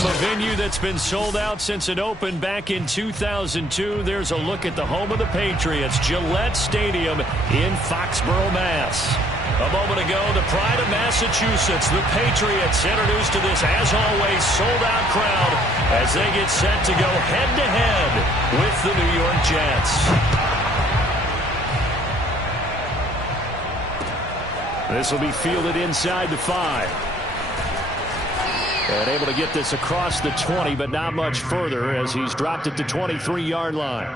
From a venue that's been sold out since it opened back in 2002, there's a look at the home of the Patriots, Gillette Stadium in Foxborough, Mass. A moment ago, the pride of Massachusetts, the Patriots, introduced to this, as always, sold-out crowd as they get set to go head-to-head with the New York Jets. This will be fielded inside the 5. And able to get this across the 20, but not much further as he's dropped it to 23-yard line.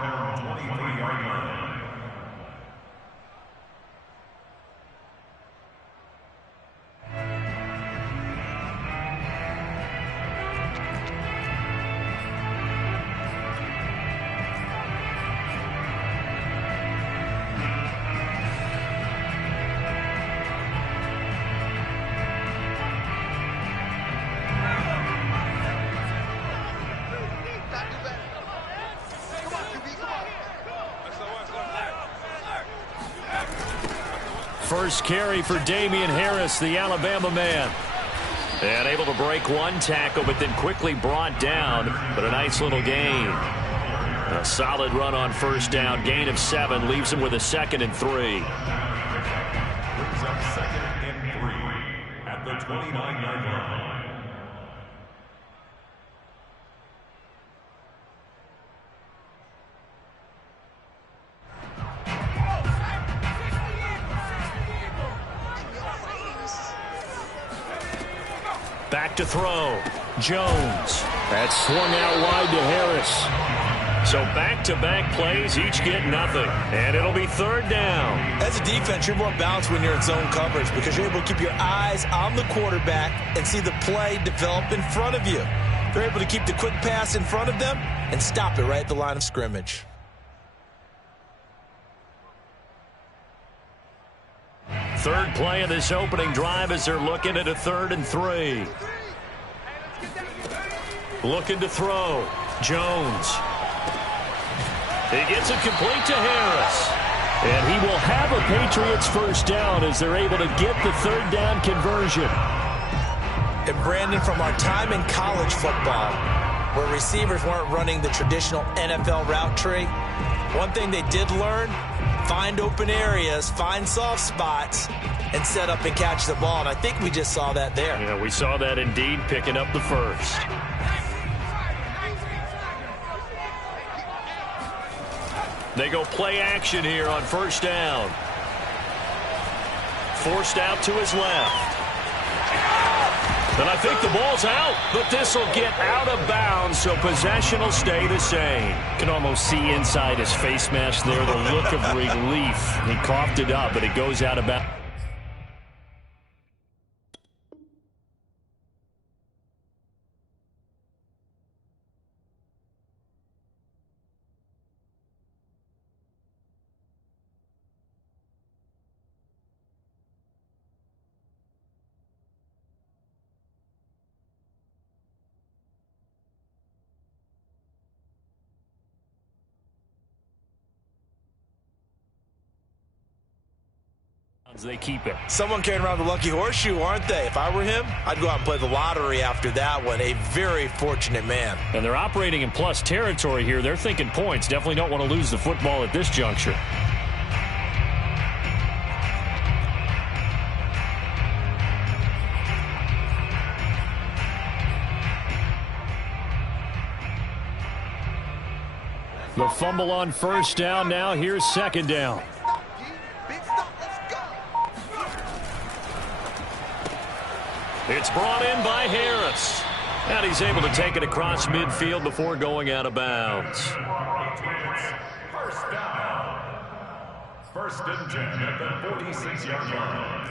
First carry for Damian Harris, the Alabama man. And able to break one tackle, but then quickly brought down. But a nice little gain. A solid run on first down. Gain of 7 leaves him with a 2nd and 3. Brings up 2nd and 3 at the 29-yard line. Back to throw. Jones. That's swung out wide to Harris. So back-to-back plays, each get nothing. And it'll be 3rd down. As a defense, you're more balanced when you're in zone coverage because you're able to keep your eyes on the quarterback and see the play develop in front of you. They're able to keep the quick pass in front of them and stop it right at the line of scrimmage. Third play of this opening drive as they're looking at a 3rd and 3. Looking to throw. Jones. He gets it complete to Harris. And he will have a Patriots first down as they're able to get the 3rd down conversion. And Brandon, from our time in college football, where receivers weren't running the traditional NFL route tree, one thing they did learn, find open areas, find soft spots, and set up and catch the ball. And I think we just saw that there. Yeah, we saw that indeed, picking up the first. They go play action here on first down. Forced out to his left. And I think the ball's out, but this will get out of bounds, so possession will stay the same. Can almost see inside his face mask there, the look of relief. He coughed it up, but it goes out of bounds. They keep it. Someone carrying around the lucky horseshoe, aren't they? If I were him, I'd go out and play the lottery after that one. A very fortunate man. And they're operating in plus territory here. They're thinking points. Definitely don't want to lose the football at this juncture. The fumble on first down. Now here's 2nd down. It's brought in by Harris. And he's able to take it across midfield before going out of bounds. First down. 1st and 10 at the 46-yard line.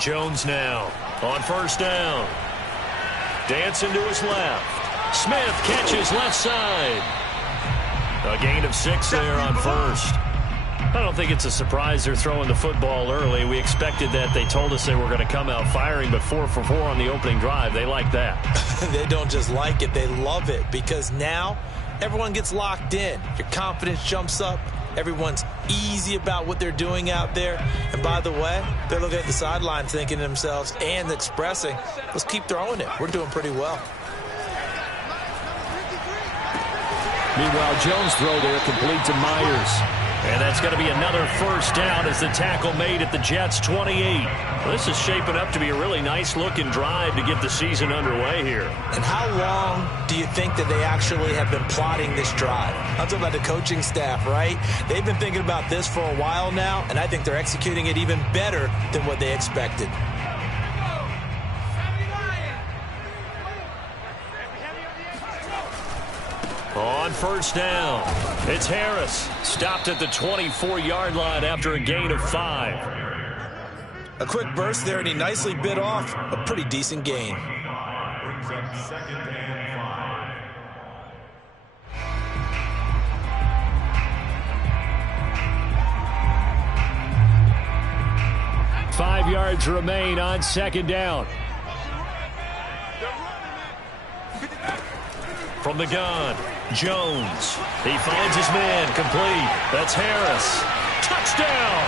Jones now on first down. Dancing to his left. Smith catches left side. A gain of 6 there on first. I don't think it's a surprise they're throwing the football early. We expected that. They told us they were going to come out firing, but 4 for 4 on the opening drive. They like that. They don't just like it, they love it, because now everyone gets locked in. Your confidence jumps up. Everyone's easy about what they're doing out there. And by the way, they're looking at the sideline thinking to themselves and expressing, let's keep throwing it. We're doing pretty well. Meanwhile, Jones' throw there complete to Myers. And that's going to be another first down as the tackle made at the Jets' 28. This is shaping up to be a really nice-looking drive to get the season underway here. And how long do you think that they actually have been plotting this drive? I'm talking about the coaching staff, right? They've been thinking about this for a while now, and I think they're executing it even better than what they expected. On first down, it's Harris. Stopped at the 24-yard line after a gain of 5. A quick burst there, and he nicely bit off a pretty decent gain. Brings up 2nd and 5. 5 yards remain on 2nd down. From the gun, Jones. He finds his man, complete. That's Harris. Touchdown!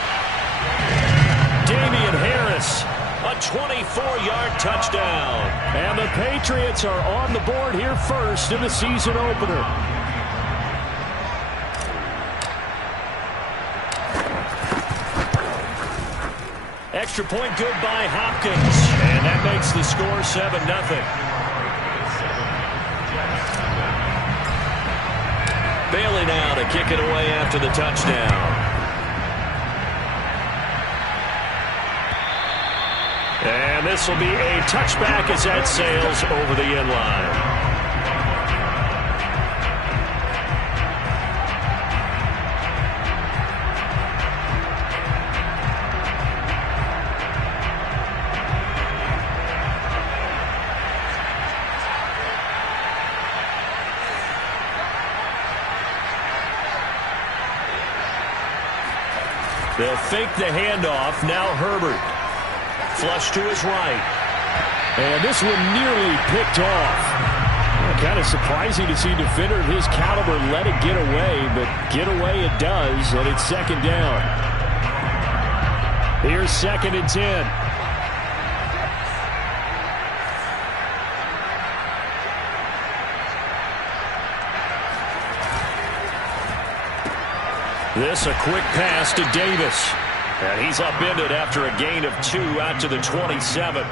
Damian Harris, a 24-yard touchdown. And the Patriots are on the board here first in the season opener. Extra point good by Hopkins. And that makes the score 7-0. Bailey now to kick it away after the touchdown. And this will be a touchback as that sails over the end line. They'll fake the handoff. Now Herbert. Flush to his right. And this one nearly picked off. Kind of surprising to see a defender of his caliber let it get away, but get away it does, and it's 2nd down. Here's 2nd and 10. This a quick pass to Davis. And he's upended after a gain of 2 out to the 27.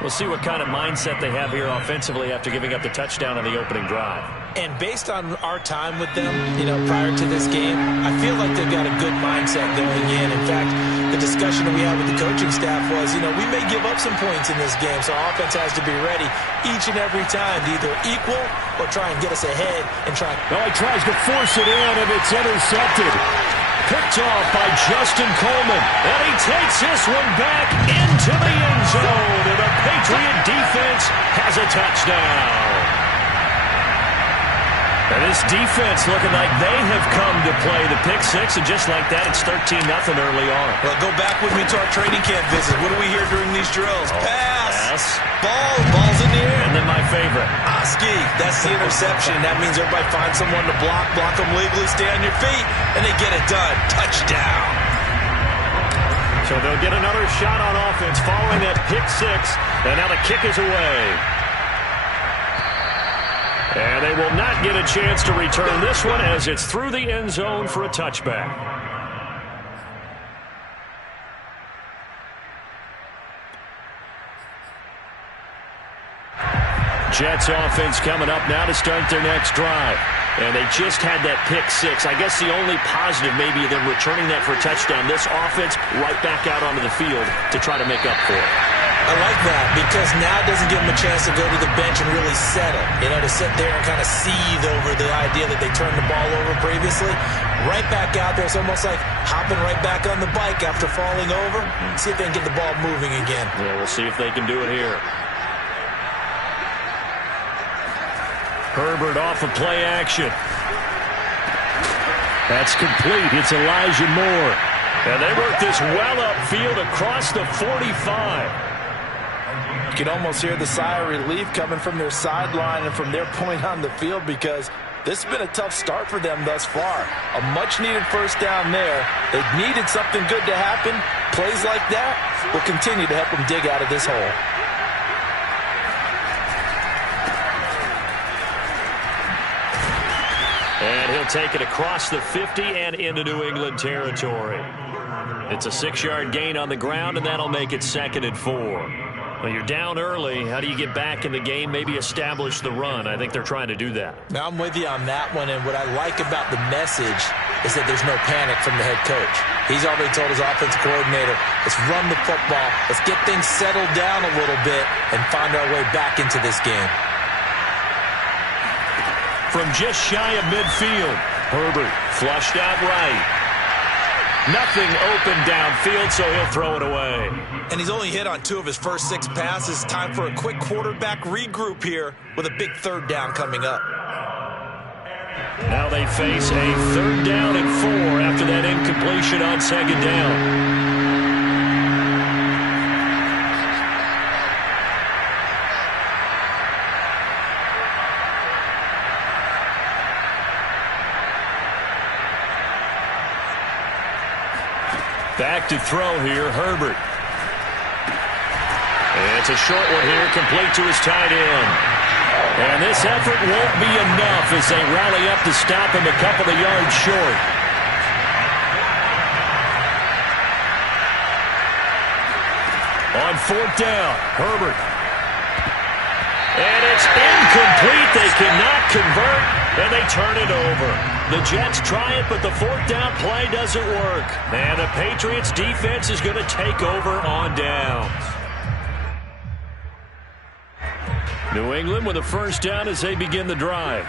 We'll see what kind of mindset they have here offensively after giving up the touchdown on the opening drive. And based on our time with them, prior to this game, I feel like they've got a good mindset going in. In fact, the discussion that we had with the coaching staff was, we may give up some points in this game, so our offense has to be ready each and every time to either equal or try and get us ahead and try. Oh, he tries to force it in, and it's intercepted. Picked off by Justin Coleman, and he takes this one back into the end zone, and the Patriot defense has a touchdown. And this defense looking like they have come to play the pick six, and just like that, it's 13-0 early on. Well, go back with me to our training camp visit. What do we hear during these drills? Pass. Ball's in the air. And then my favorite. Oski, that's the interception. That means everybody finds someone to block them legally, stay on your feet, and they get it done. Touchdown. So they'll get another shot on offense following that pick six, and now the kick is away. And they will not get a chance to return this one as it's through the end zone for a touchback. Jets offense coming up now to start their next drive. And they just had that pick six. I guess the only positive maybe of them returning that for a touchdown. This offense right back out onto the field to try to make up for it. I like that because now it doesn't give them a chance to go to the bench and really settle. To sit there and kind of seethe over the idea that they turned the ball over previously. Right back out there. It's almost like hopping right back on the bike after falling over. See if they can get the ball moving again. Yeah, we'll see if they can do it here. Herbert off of play action. That's complete. It's Elijah Moore. And they work this well upfield across the 45. You can almost hear the sigh of relief coming from their sideline and from their point on the field, because this has been a tough start for them thus far. A much-needed first down there. They needed something good to happen. Plays like that will continue to help them dig out of this hole. And he'll take it across the 50 and into New England territory. It's a 6-yard gain on the ground, and that'll make it 2nd and 4. Well, you're down early. How do you get back in the game? Maybe establish the run. I think they're trying to do that. Now, I'm with you on that one, and what I like about the message is that there's no panic from the head coach. He's already told his offensive coordinator, let's run the football, let's get things settled down a little bit and find our way back into this game. From just shy of midfield, Herbert flushed out right. Nothing open downfield, so he'll throw it away. And he's only hit on 2 of his first 6 passes. Time for a quick quarterback regroup here with a big 3rd down coming up. Now they face a 3rd down and 4 after that incompletion on 2nd down. Back to throw here, Herbert. And it's a short one here, complete to his tight end. And this effort won't be enough as they rally up to stop him a couple of yards short. On 4th down, Herbert. And it's incomplete. They cannot convert, and they turn it over. The Jets try it, but the 4th down play doesn't work. And the Patriots defense is going to take over on downs. New England with a 1st down as they begin the drive.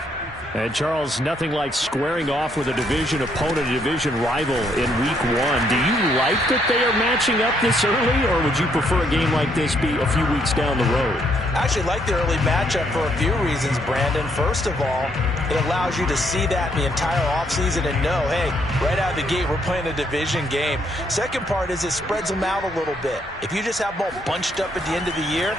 And, Charles, nothing like squaring off with a division opponent, a division rival in Week 1. Do you like that they are matching up this early, or would you prefer a game like this be a few weeks down the road? I actually like the early matchup for a few reasons, Brandon. First of all, it allows you to see that in the entire offseason and know, hey, right out of the gate, we're playing a division game. Second part is it spreads them out a little bit. If you just have them all bunched up at the end of the year,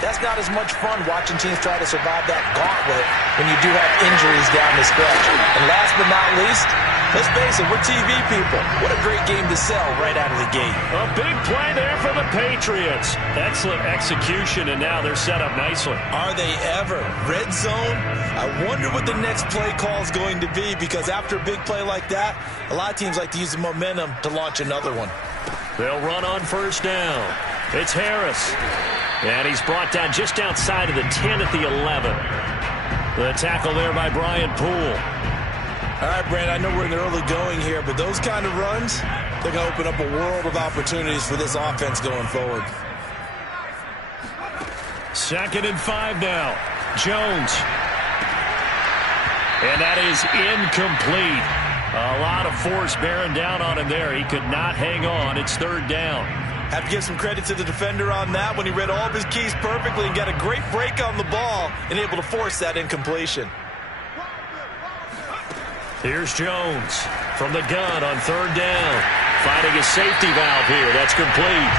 that's not as much fun watching teams try to survive that gauntlet when you do have injuries down the stretch. And last but not least, let's face it, we're TV people. What a great game to sell right out of the gate. A big play there for the Patriots. Excellent execution, and now they're set up nicely. Are they ever? Red zone? I wonder what the next play call is going to be, because after a big play like that, a lot of teams like to use the momentum to launch another one. They'll run on 1st down. It's Harris. And he's brought down just outside of the 10 at the 11. The tackle there by Brian Poole. All right, Brandon, I know we're in the early going here, but those kind of runs, they're going to open up a world of opportunities for this offense going forward. 2nd and 5 now. Jones. And that is incomplete. A lot of force bearing down on him there. He could not hang on. It's 3rd down. Have to give some credit to the defender on that when he read all of his keys perfectly and got a great break on the ball and able to force that incompletion. Here's Jones from the gun on 3rd down. Finding a safety valve here. That's complete.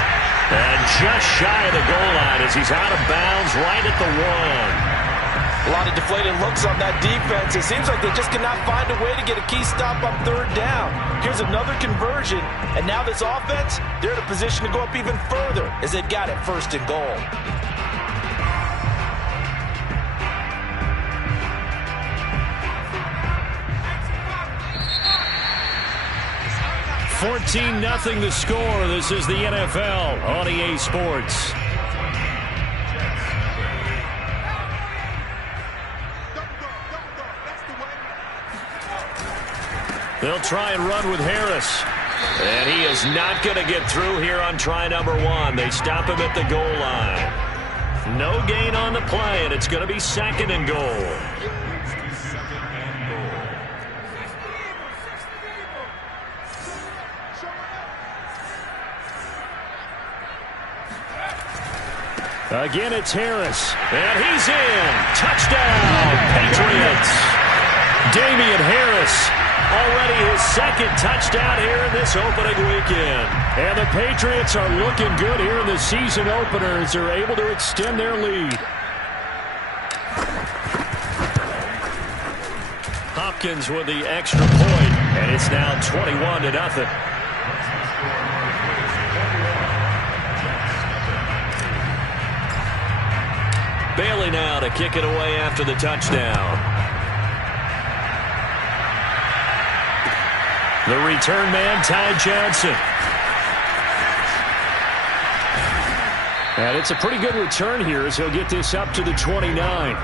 And just shy of the goal line as he's out of bounds right at the 1. A lot of deflated looks on that defense. It seems like they just cannot find a way to get a key stop on 3rd down. Here's another conversion, and now this offense, they're in a position to go up even further as they've got it 1st and goal. $14-0 the score. This is the NFL on EA Sports. They'll try and run with Harris. And he is not going to get through here on try number 1. They stop him at the goal line. No gain on the play, and it's going to be 2nd and goal. Again, it's Harris. And he's in. Touchdown, Patriots. Damian Harris Already his second touchdown here in this opening weekend. And the Patriots are looking good here in the season opener as they're able to extend their lead. Hopkins with the extra point, and it's now 21-0. Bailey now to kick it away after the touchdown. The return man, Ty Johnson. And it's a pretty good return here as he'll get this up to the 29.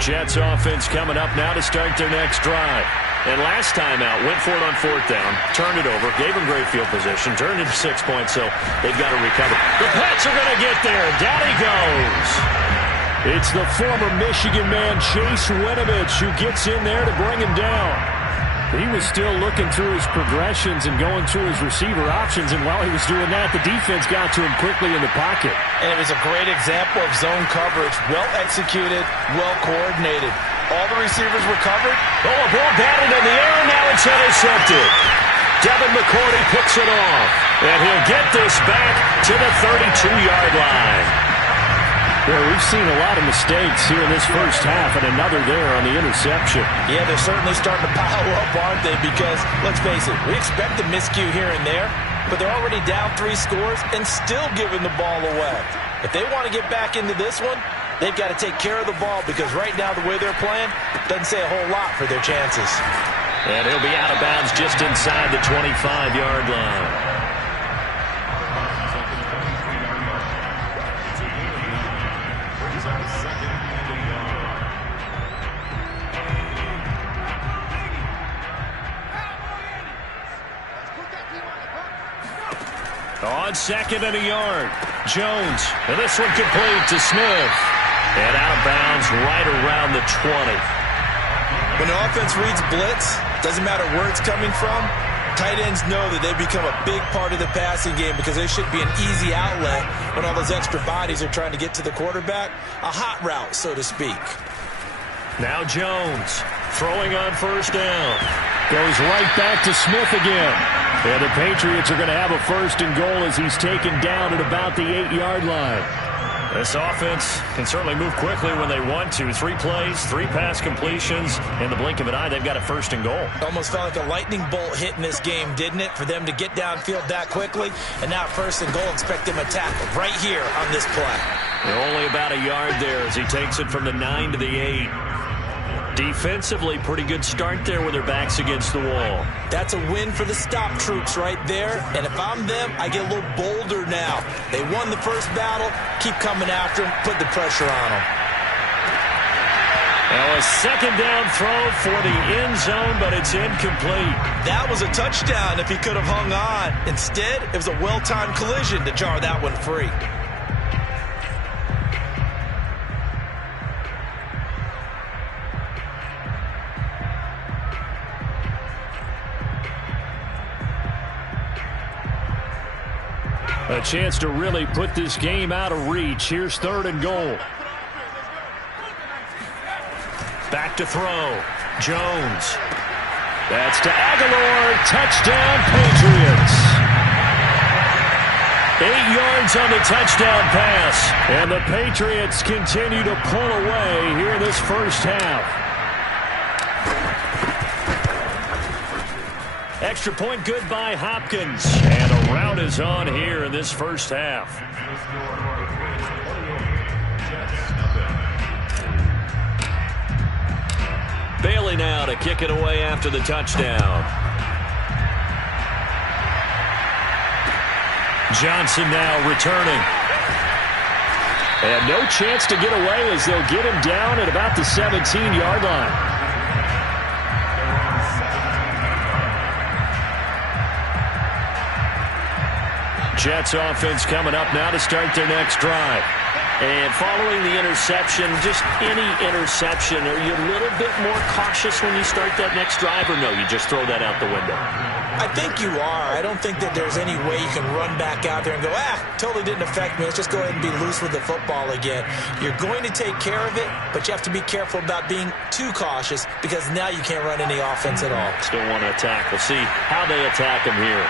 Jets offense coming up now to start their next drive. And last time out, went for it on fourth down, turned it over, gave them great field position, turned it to 6 points, so they've got to recover. The Pats are going to get there. Down he goes. It's the former Michigan man, Chase Winovich, who gets in there to bring him down. He was still looking through his progressions and going through his receiver options, and while he was doing that, the defense got to him quickly in the pocket. And it was a great example of zone coverage, well executed, well coordinated. All the receivers were covered. Oh, a ball batted in the air, now it's intercepted. Devin McCourty picks it off, and he'll get this back to the 32-yard line. Well, we've seen a lot of mistakes here in this first half, and another there on the interception. Yeah, they're certainly starting to pile up, aren't they? Because, let's face it, we expect a miscue here and there, but they're already down 3 scores and still giving the ball away. If they want to get back into this one, they've got to take care of the ball because right now the way they're playing doesn't say a whole lot for their chances. And he'll be out of bounds just inside the 25-yard line. On second and a yard, Jones, and this one complete to Smith. And out of bounds right around the 20. When the offense reads blitz, doesn't matter where it's coming from, tight ends know that they become a big part of the passing game because they should be an easy outlet when all those extra bodies are trying to get to the quarterback. A hot route, so to speak. Now Jones throwing on first down. Goes right back to Smith again. And the Patriots are going to have a first and goal as he's taken down at about the 8-yard line. This offense can certainly move quickly when they want to. 3 plays, 3 pass completions. In the blink of an eye, they've got a first and goal. Almost felt like a lightning bolt hit in this game, didn't it? For them to get downfield that quickly. And now first and goal, expect them to tackle right here on this play. They're only about a yard there as he takes it from the 9 to the 8. Defensively, pretty good start there with their backs against the wall. That's a win for the stop troops right there. And if I'm them, I get a little bolder now. They won the first battle. Keep coming after them. Put the pressure on them. Now a second down throw for the end zone, but it's incomplete. That was a touchdown if he could have hung on. Instead, it was a well-timed collision to jar that one free. A chance to really put this game out of reach. Here's third and goal. Back to throw. Jones. That's to Aguilar. Touchdown, Patriots. 8 yards on the touchdown pass. And the Patriots continue to pull away here in this first half. Extra point good by Hopkins. And a rout is on here in this first half. Bailey now to kick it away after the touchdown. Johnson now returning. And no chance to get away as they'll get him down at about the 17-yard line. Jets offense coming up now to start their next drive. And following the interception, just any interception, are you a little bit more cautious when you start that next drive, or no, you just throw that out the window? I think you are. I don't think that there's any way you can run back out there and go, totally didn't affect me. Let's just go ahead and be loose with the football again. You're going to take care of it, but you have to be careful about being too cautious because now you can't run any offense at all. Still want to attack. We'll see how they attack him here.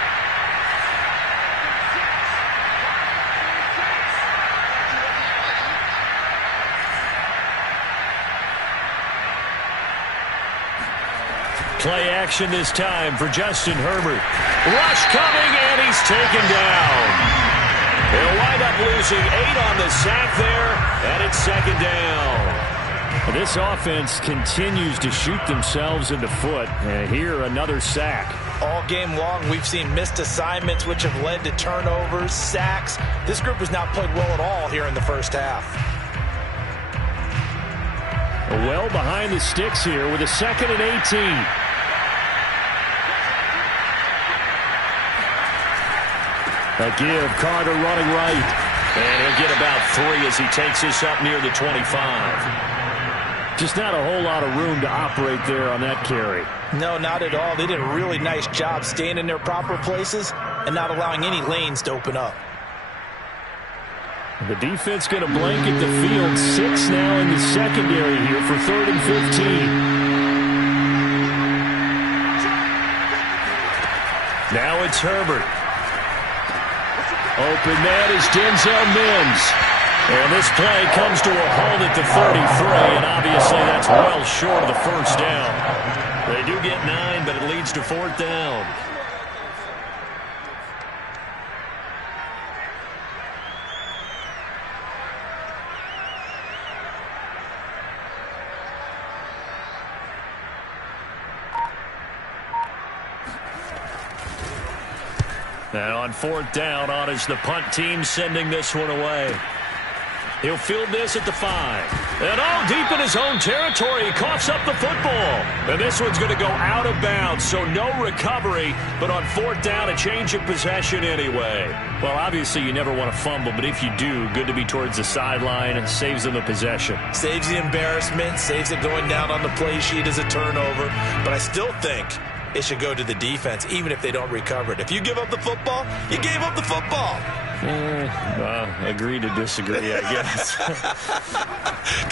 Play action this time for Justin Herbert. Rush coming, and he's taken down. They'll wind up losing 8 on the sack there, and it's second down. This offense continues to shoot themselves in the foot. And here, another sack. All game long, we've seen missed assignments, which have led to turnovers, sacks. This group has not played well at all here in the first half. Well behind the sticks here with a 2nd and 18. A give, Carter running right. And he'll get about 3 as he takes this up near the 25. Just not a whole lot of room to operate there on that carry. No, not at all. They did a really nice job staying in their proper places and not allowing any lanes to open up. The defense going to blanket the field. 6 now in the secondary here for 3rd and 15. Now it's Herbert. Open man is Denzel Mims. And this play comes to a halt at the 33, and obviously that's well short of the first down. They do get 9, but it leads to 4th down. Now on 4th down, on is the punt team sending this one away. He'll field this at the 5. And deep in his own territory, he coughs up the football. And this one's going to go out of bounds, so no recovery. But on 4th down, a change of possession anyway. Well, obviously you never want to fumble, but if you do, good to be towards the sideline and saves them the possession. Saves the embarrassment, saves it going down on the play sheet as a turnover. But I still think it should go to the defense, even if they don't recover it. If you give up the football, you gave up the football. Agree to disagree, I guess.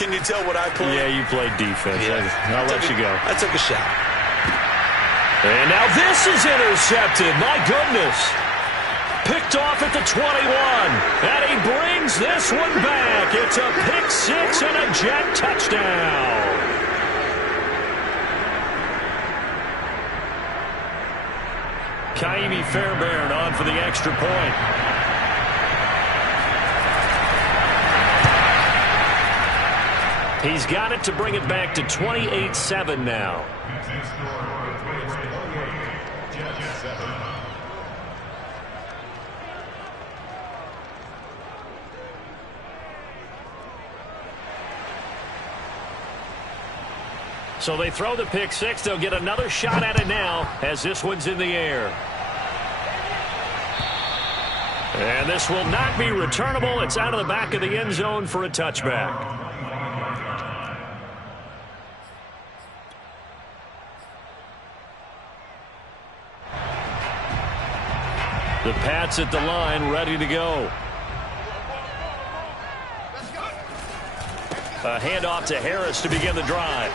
Can you tell what I played? Yeah, you played defense. Yeah. I'll let you go. I took a shot. And now this is intercepted. My goodness. Picked off at the 21. And he brings this one back. It's a pick 6 and a jet touchdown. Kaimi Fairbairn on for the extra point. He's got it to bring it back to 28-7 now. So they throw the pick 6. They'll get another shot at it now as this one's in the air. And this will not be returnable. It's out of the back of the end zone for a touchback. The Pats at the line, ready to go. A handoff to Harris to begin the drive.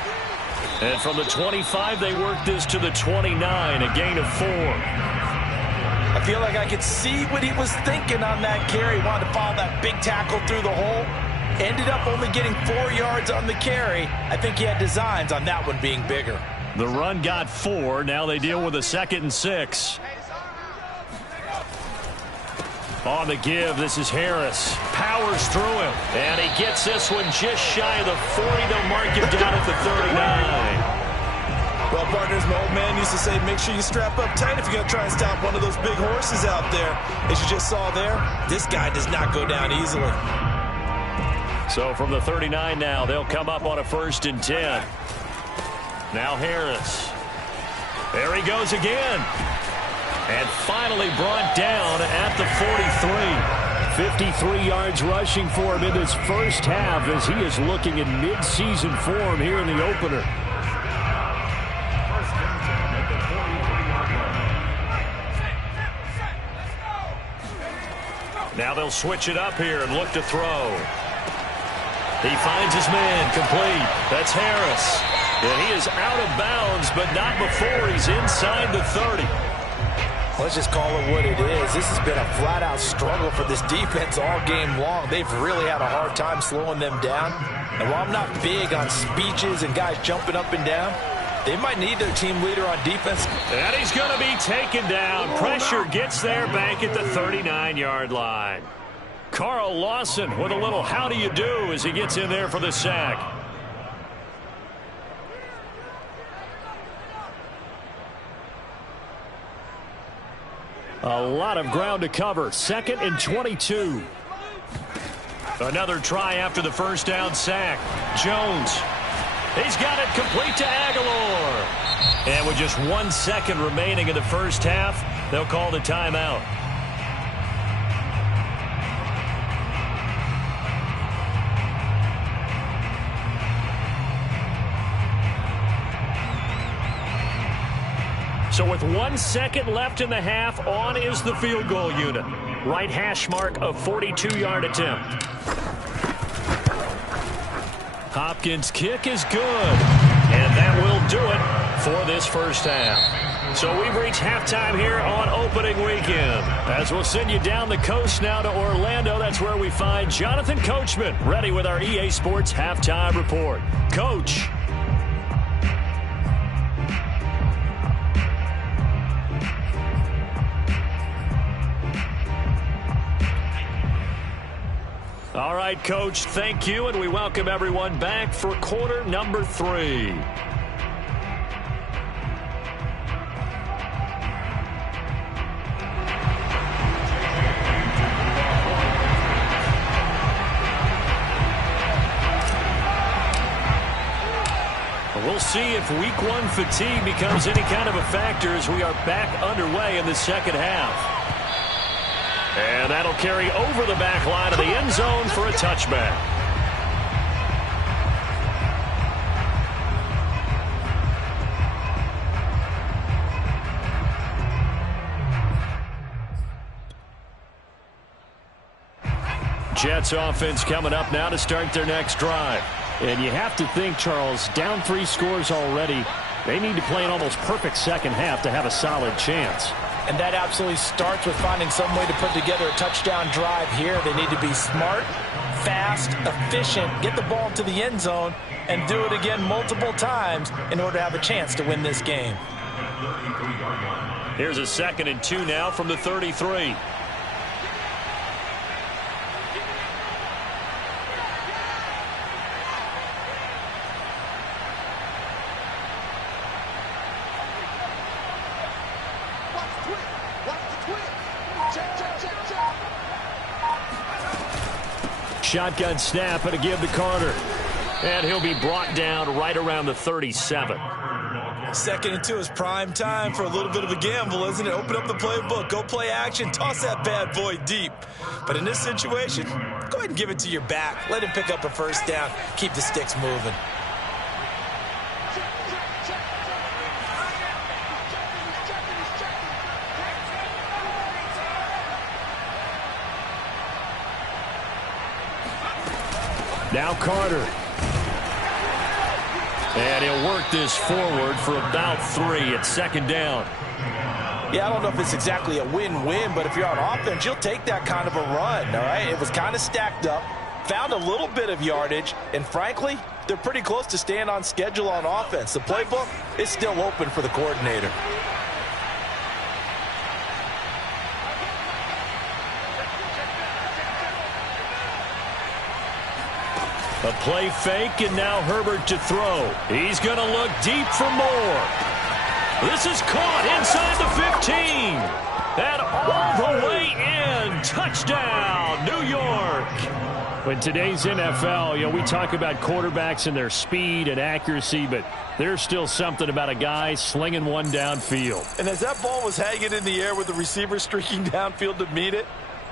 And from the 25, they work this to the 29, a gain of 4. I feel like I could see what he was thinking on that carry. He wanted to follow that big tackle through the hole. Ended up only getting 4 yards on the carry. I think he had designs on that one being bigger. The run got 4. Now they deal with a 2nd and 6. On the give, this is Harris. Powers through him. And he gets this one just shy of the 40. They'll mark him down at the 39. Well, partners, my old man used to say, make sure you strap up tight if you're going to try and stop one of those big horses out there. As you just saw there, this guy does not go down easily. So from the 39 now, they'll come up on a 1st and 10. Now Harris. There he goes again. And finally brought down at the 43. 53 yards rushing for him in this first half as he is looking in mid-season form here in the opener. Now they'll switch it up here and look to throw. He finds his man complete. That's Harris. And he is out of bounds, but not before he's inside the 30. Let's just call it what it is. This has been a flat-out struggle for this defense all game long. They've really had a hard time slowing them down. And while I'm not big on speeches and guys jumping up and down, they might need their team leader on defense. And he's going to be taken down. Pressure gets there back at the 39-yard line. Carl Lawson with a little how do you do as he gets in there for the sack. A lot of ground to cover. 2nd and 22. Another try after the first down sack. Jones. He's got it complete to Aguilar. And with just 1 second remaining in the first half, they'll call the timeout. So with 1 second left in the half, on is the field goal unit. Right hash mark of 42-yard attempt. Hopkins' kick is good. And that will do it for this first half. So we've reached halftime here on opening weekend. As we'll send you down the coast now to Orlando, that's where we find Jonathan Coachman ready with our EA Sports halftime report. Coach. All right, Coach, thank you, and we welcome everyone back for quarter number 3. We'll see if week 1 fatigue becomes any kind of a factor as we are back underway in the second half. And that'll carry over the back line of the end zone for a touchback. Jets offense coming up now to start their next drive. And you have to think, Charles, down 3 scores already. They need to play an almost perfect second half to have a solid chance. And that absolutely starts with finding some way to put together a touchdown drive here. They need to be smart, fast, efficient, get the ball to the end zone, and do it again multiple times in order to have a chance to win this game. Here's a 2nd and 2 now from the 33. Shotgun snap and a give to Carter. And he'll be brought down right around the 37. 2nd and 2 is prime time for a little bit of a gamble, isn't it? Open up the playbook, go play action, toss that bad boy deep. But in this situation, go ahead and give it to your back. Let him pick up a first down. Keep the sticks moving. Now Carter. And he'll work this forward for about 3 at 2nd down. Yeah, I don't know if it's exactly a win-win, but if you're on offense, you'll take that kind of a run, all right? It was kind of stacked up, found a little bit of yardage, and frankly, they're pretty close to staying on schedule on offense. The playbook is still open for the coordinator. A play fake, and now Herbert to throw. He's going to look deep for more. This is caught inside the 15. And all the way in. Touchdown, New York. In today's NFL, we talk about quarterbacks and their speed and accuracy, but there's still something about a guy slinging one downfield. And as that ball was hanging in the air with the receiver streaking downfield to meet it,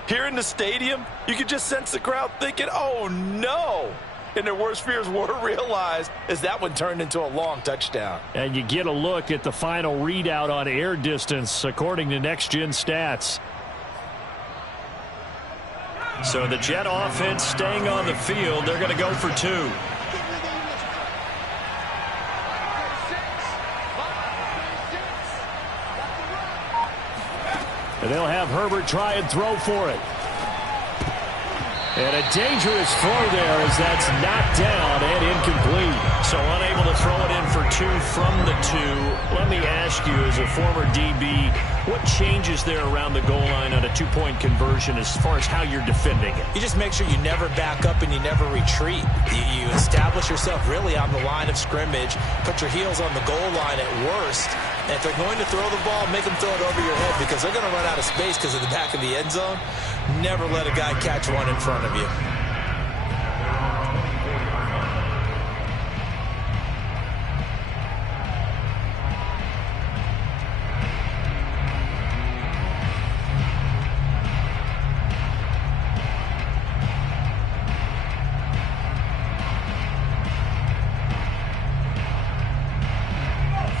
Here in the stadium, you could just sense the crowd thinking, oh, no. And their worst fears were realized as that one turned into a long touchdown. And you get a look at the final readout on air distance, according to Next Gen Stats. So the Jet offense staying on the field. They're going to go for 2. And they'll have Herbert try and throw for it. And a dangerous throw there as that's knocked down and incomplete. So unable to throw it in for 2 from the 2. Let me ask you, as a former DB, what changes there around the goal line on a 2-point conversion as far as how you're defending it? You just make sure you never back up and you never retreat. You establish yourself really on the line of scrimmage, put your heels on the goal line at worst. And if they're going to throw the ball, make them throw it over your head because they're going to run out of space because of the back of the end zone. Never let a guy catch one in front of you.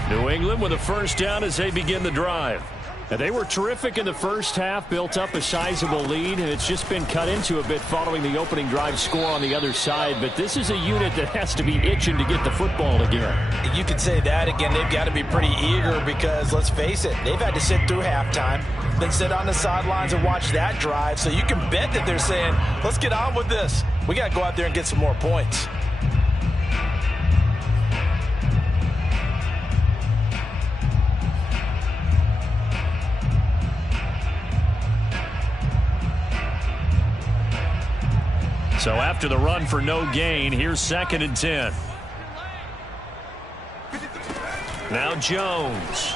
New England with a first down as they begin the drive. And they were terrific in the first half, built up a sizable lead, and it's just been cut into a bit following the opening drive score on the other side. But this is a unit that has to be itching to get the football again. You could say that again. They've got to be pretty eager because, let's face it, they've had to sit through halftime, then sit on the sidelines and watch that drive. So you can bet that they're saying, let's get on with this. We got to go out there and get some more points. So after the run for no gain, here's 2nd and 10. Now Jones.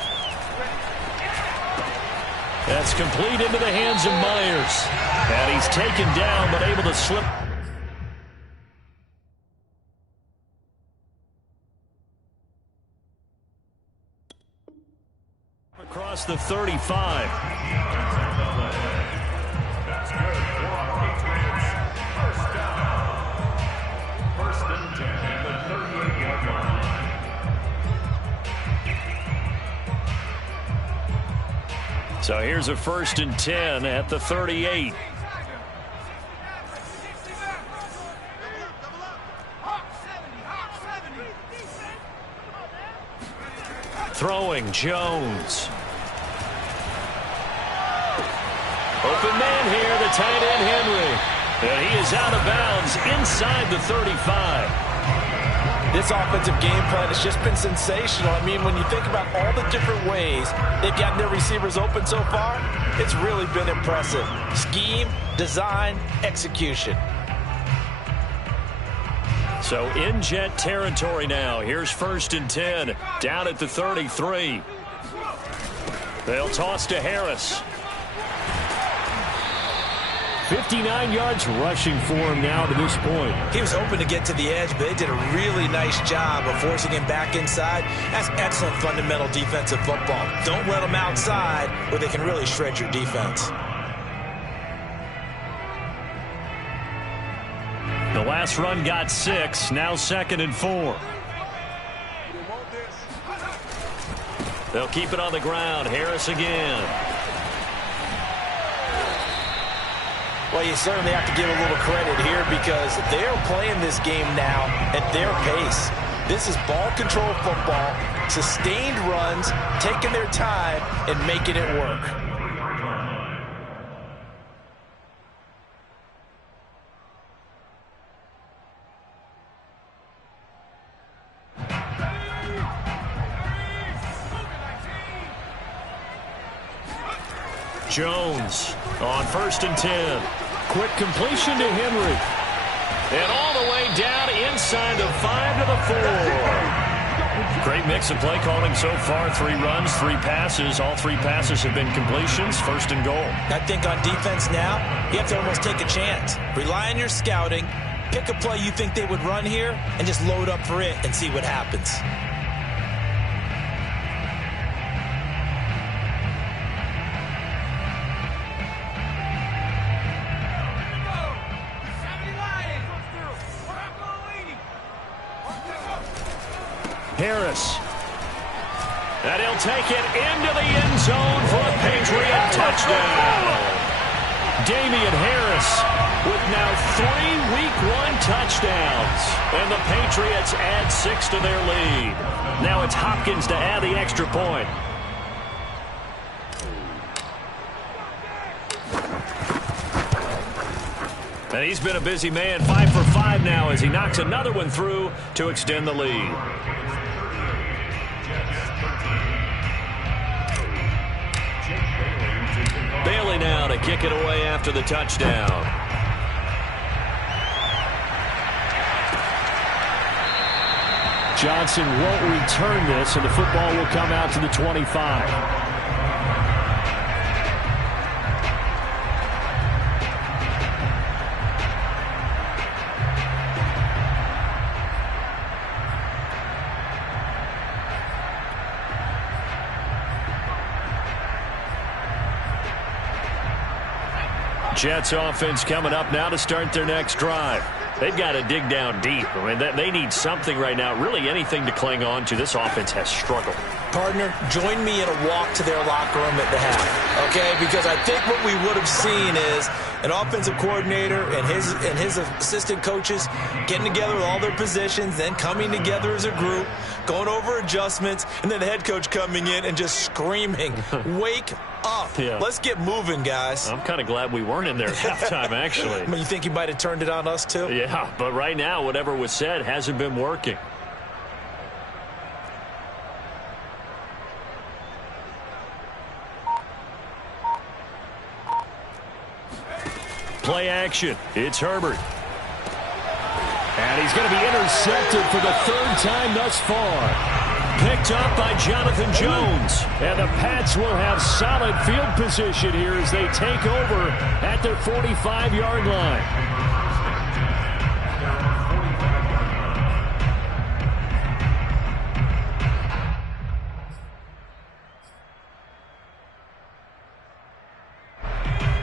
That's complete into the hands of Myers. And he's taken down but able to slip. Across the 35. That's good for Patriots. First down. First and 10 at the 38-yard line. So here's a 1st and 10 at the 38. Throwing Jones. Open man here, the tight end Henry. And he is out of bounds inside the 35. This offensive game plan has just been sensational. I mean, when you think about all the different ways they've gotten their receivers open so far, it's really been impressive. Scheme, design, execution. So in Jet territory now. Here's 1st and 10 down at the 33. They'll toss to Harris. 59 yards rushing for him now to this point. He was open to get to the edge, but they did a really nice job of forcing him back inside. That's excellent fundamental defensive football. Don't let him outside where they can really shred your defense. The last run got 6. Now 2nd and 4. They'll keep it on the ground. Harris again. Well, you certainly have to give a little credit here because they're playing this game now at their pace. This is ball control football, sustained runs, taking their time, and making it work. Jones on 1st and 10. Quick completion to Henry. And all the way down inside the 5 to the 4. Great mix of play calling so far. 3 runs, 3 passes. All 3 passes have been completions. 1st and goal. I think on defense now, you have to almost take a chance. Rely on your scouting. Pick a play you think they would run here and just load up for it and see what happens. They'll take it into the end zone for a Patriot touchdown. Damian Harris with now 3 Week 1 touchdowns. And the Patriots add 6 to their lead. Now it's Hopkins to add the extra point. And he's been a busy man, 5 for 5 now as he knocks another one through to extend the lead. Bailey now to kick it away after the touchdown. Johnson won't return this, and the football will come out to the 25. Jets offense coming up now to start their next drive. They've got to dig down deep. I mean, they need something right now, really anything to cling on to. This offense has struggled. Partner, join me in a walk to their locker room at the half, okay? Because I think what we would have seen is an offensive coordinator and his assistant coaches getting together with all their positions, then coming together as a group, going over adjustments, and then the head coach coming in and just screaming, wake up. Yeah. Let's get moving, guys. I'm kind of glad we weren't in there at halftime, actually. I mean, you think you might have turned it on us, too? Yeah, but right now, whatever was said hasn't been working. Play action. It's Herbert. And he's going to be intercepted for the 3rd time thus far. Picked up by Jonathan Jones. And the Pats will have solid field position here as they take over at their 45-yard line.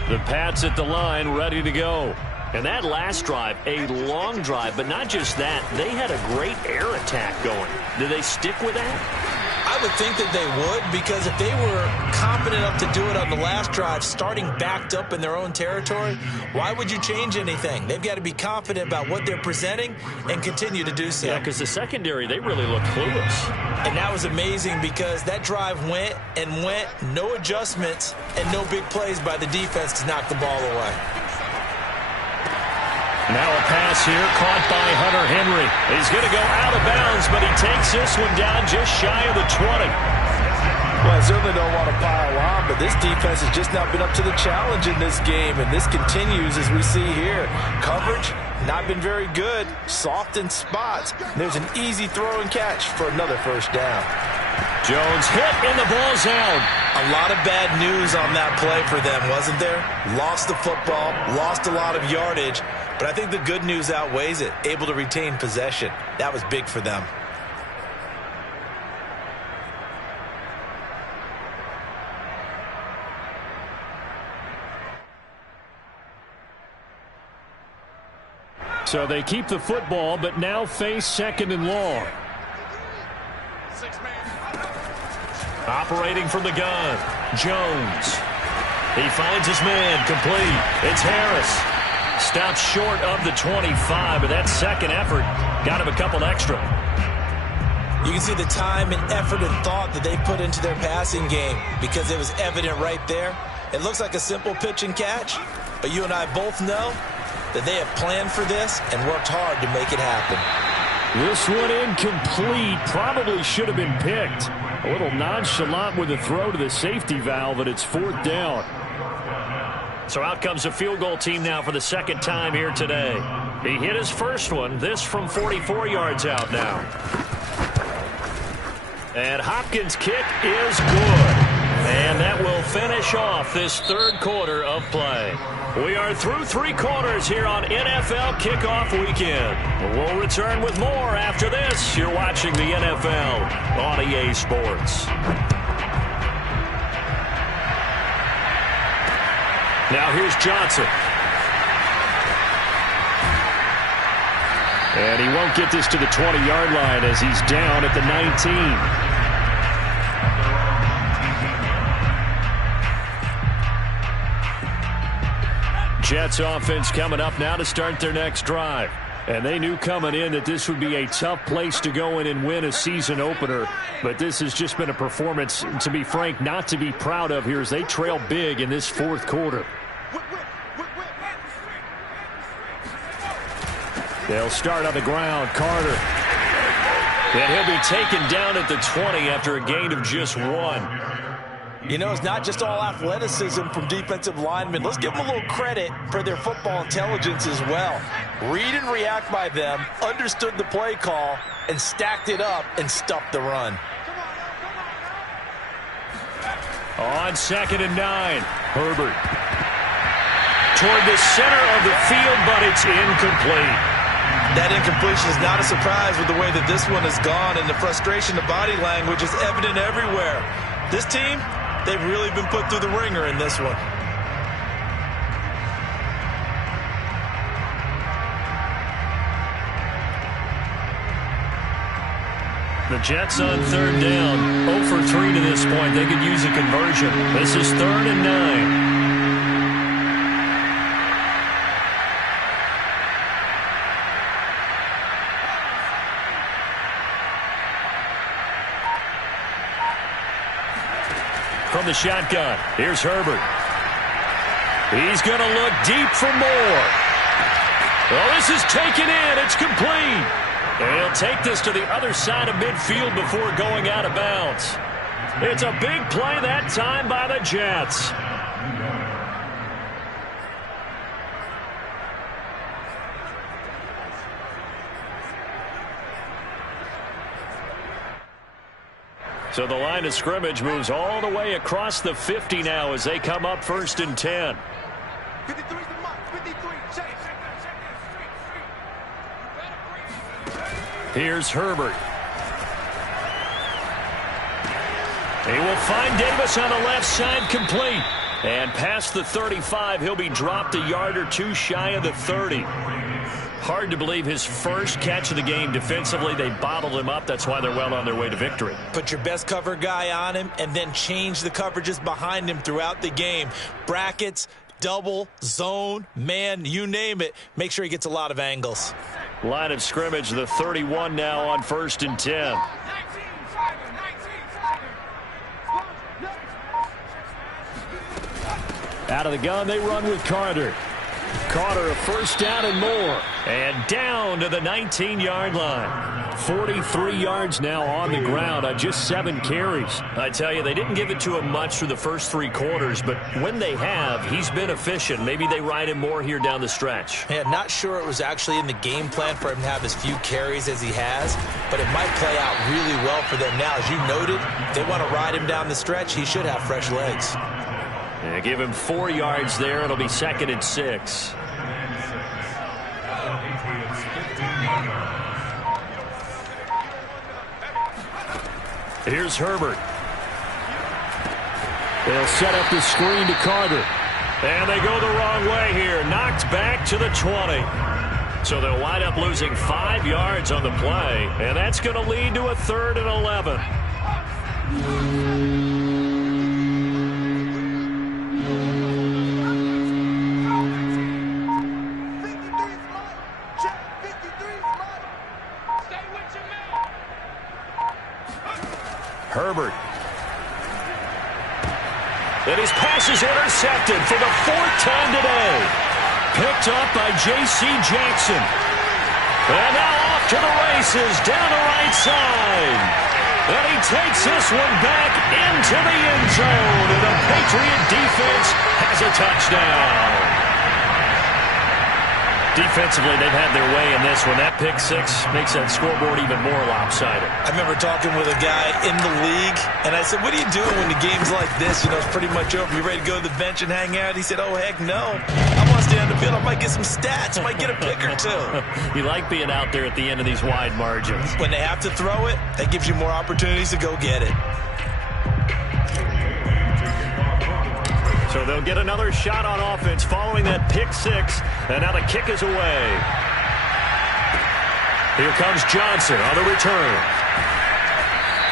The Pats at the line, ready to go. And that last drive, a long drive, but not just that. They had a great air attack going. Do they stick with that? I would think that they would, because if they were confident enough to do it on the last drive, starting backed up in their own territory, why would you change anything? They've got to be confident about what they're presenting and continue to do so. Yeah, because the secondary, they really look clueless. And that was amazing because that drive went, no adjustments, and no big plays by the defense to knock the ball away. Now a pass here, caught by Hunter Henry. He's going to go out of bounds, but he takes this one down just shy of the 20. Well, I certainly don't want to pile on, but this defense has just not been up to the challenge in this game, and this continues as we see here. Coverage, not been very good, soft in spots. There's an easy throw and catch for another first down. Jones hit, and the ball's out. A lot of bad news on that play for them, wasn't there? Lost the football, lost a lot of yardage. But I think the good news outweighs it. Able to retain possession. That was big for them. So they keep the football, but now face 2nd and long. Operating from the gun, Jones. He finds his man, complete. It's Harris. Stops short of the 25, but that second effort got him a couple extra. You can see the time and effort and thought that they put into their passing game because it was evident right there. It looks like a simple pitch and catch, but you and I both know that they have planned for this and worked hard to make it happen. This one incomplete. Probably should have been picked. A little nonchalant with the throw to the safety valve, and it's 4th down. So out comes a field goal team now for the 2nd time here today. He hit his first one, this from 44 yards out now. And Hopkins' kick is good. And that will finish off this 3rd quarter of play. We are through 3 quarters here on NFL Kickoff Weekend. We'll return with more after this. You're watching the NFL on EA Sports. Now here's Johnson. And he won't get this to the 20-yard line as he's down at the 19. Jets offense coming up now to start their next drive. And they knew coming in that this would be a tough place to go in and win a season opener. But this has just been a performance, to be frank, not to be proud of here as they trail big in this fourth quarter. They'll start on the ground. Carter. And he'll be taken down at the 20 after a gain of just 1. You know, it's not just all athleticism from defensive linemen. Let's give them a little credit for their football intelligence as well. Read and react by them, understood the play call, and stacked it up and stuffed the run. On 2nd and 9, Herbert. Toward the center of the field, but it's incomplete. That incompletion is not a surprise with the way that this one has gone, and the frustration, the body language is evident everywhere. This team, they've really been put through the ringer in this one. The Jets on 3rd down. 0 for 3 to this point. They could use a conversion. This is 3rd and 9. From the shotgun, here's Herbert. He's going to look deep for more. Well, this is taken in. It's complete. And he'll take this to the other side of midfield before going out of bounds. It's a big play that time by the Jets. So the line of scrimmage moves all the way across the 50 now as they come up 1st and 10. Here's Herbert. He will find Davis on the left side, complete. And past the 35, he'll be dropped a yard or 2 shy of the 30. Hard to believe his first catch of the game defensively. They bottled him up. That's why they're well on their way to victory. Put your best cover guy on him and then change the coverages behind him throughout the game. Brackets, double, zone, man, you name it. Make sure he gets a lot of angles. Line of scrimmage, the 31 now on 1st and 10. Out of the gun, they run with Carter. Carter, a 1st down and more. And down to the 19-yard line. 43 yards now on the ground on just 7 carries. I tell you, they didn't give it to him much through the first 3 quarters, but when they have, he's been efficient. Maybe they ride him more here down the stretch. Yeah, not sure it was actually in the game plan for him to have as few carries as he has, but it might play out really well for them now. As you noted, if they want to ride him down the stretch, he should have fresh legs. Yeah, give him 4 yards there. It'll be 2nd and 6. Here's Herbert. They'll set up the screen to Carter. And they go the wrong way here. Knocked back to the 20. So they'll wind up losing 5 yards on the play. And that's going to lead to a 3rd and 11. Herbert. And his pass is intercepted for the 4th time today. Picked up by J.C. Jackson. And now off to the races down the right side. And he takes this one back into the end zone. And the Patriot defense has a touchdown. Defensively, they've had their way in this one. That pick 6 makes that scoreboard even more lopsided. I remember talking with a guy in the league, and I said, what are you doing when the game's like this? You know, it's pretty much over. You ready to go to the bench and hang out? He said, oh, heck no. I want to stay on the field. I might get some stats. I might get a pick or 2. You like being out there at the end of these wide margins. When they have to throw it, that gives you more opportunities to go get it. So they'll get another shot on offense following that pick 6. And now the kick is away. Here comes Johnson on the return.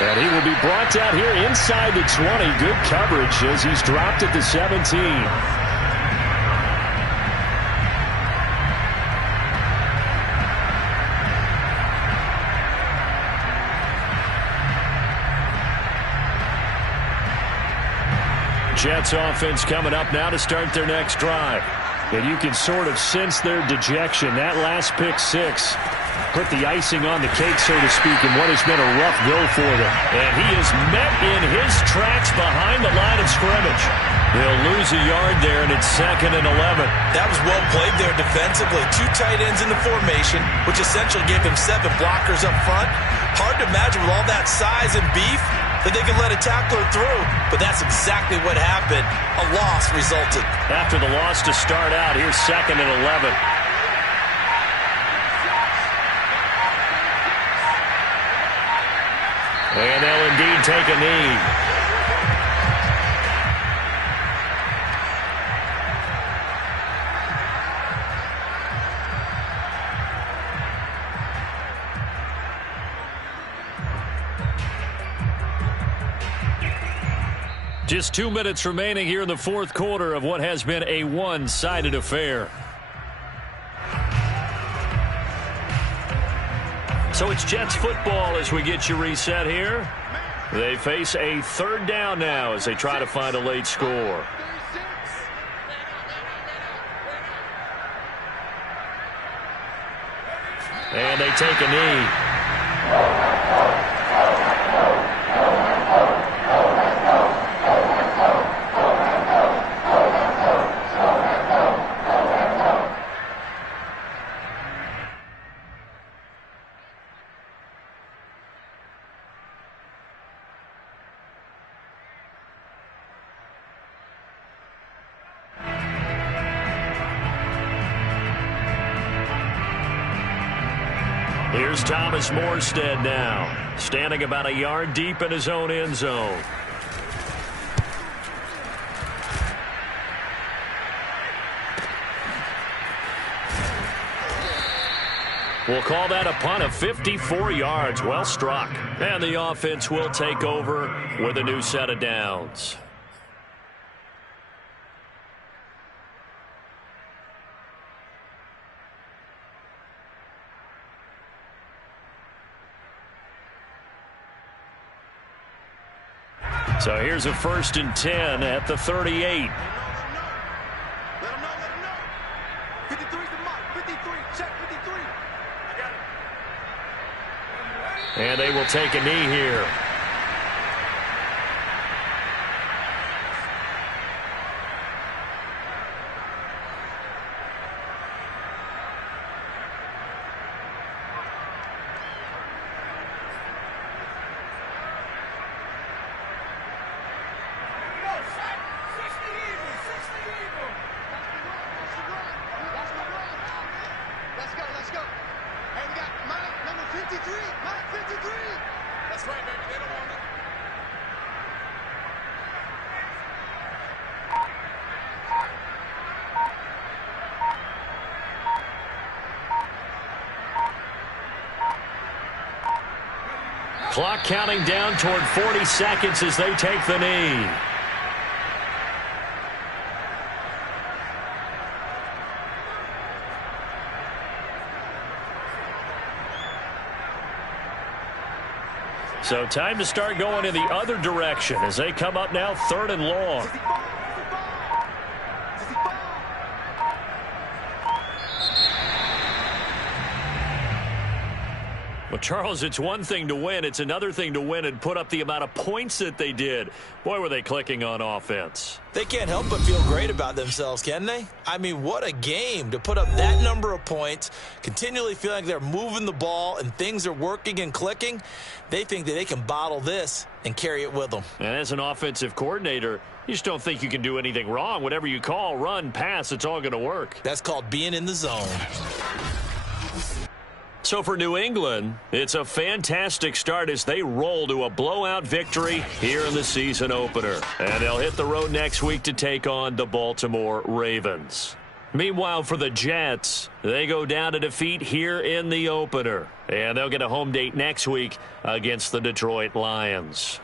And he will be brought down here inside the 20. Good coverage as he's dropped at the 17. Jets offense coming up now to start their next drive. And you can sort of sense their dejection. That last pick six put the icing on the cake, so to speak, in what has been a rough go for them. And he is met in his tracks behind the line of scrimmage. They'll lose a yard there, and it's 2nd and 11. That was well played there defensively. 2 tight ends in the formation, which essentially gave him 7 blockers up front. Hard to imagine with all that size and beef that they could let a tackler through, but that's exactly what happened. A loss resulted. After the loss to start out, here's 2nd and 11. And they'll indeed take a knee. Just 2 minutes remaining here in the fourth quarter of what has been a one-sided affair. So it's Jets football as we get you reset here. They face a 3rd down now as they try to find a late score. And they take a knee. Here's Thomas Morstead now, standing about a yard deep in his own end zone. We'll call that a punt of 54 yards. Well struck. And the offense will take over with a new set of downs. So here's a 1st and 10 at the 38. And they will take a knee here. Clock counting down toward 40 seconds as they take the knee. So time to start going in the other direction as they come up now 3rd and long. Well, Charles, it's one thing to win. It's another thing to win and put up the amount of points that they did. Boy, were they clicking on offense. They can't help but feel great about themselves, can they? I mean, what a game to put up that number of points, continually feeling like they're moving the ball and things are working and clicking. They think that they can bottle this and carry it with them. And as an offensive coordinator, you just don't think you can do anything wrong. Whatever you call, run, pass, it's all going to work. That's called being in the zone. So for New England, it's a fantastic start as they roll to a blowout victory here in the season opener. And they'll hit the road next week to take on the Baltimore Ravens. Meanwhile, for the Jets, they go down to defeat here in the opener. And they'll get a home date next week against the Detroit Lions.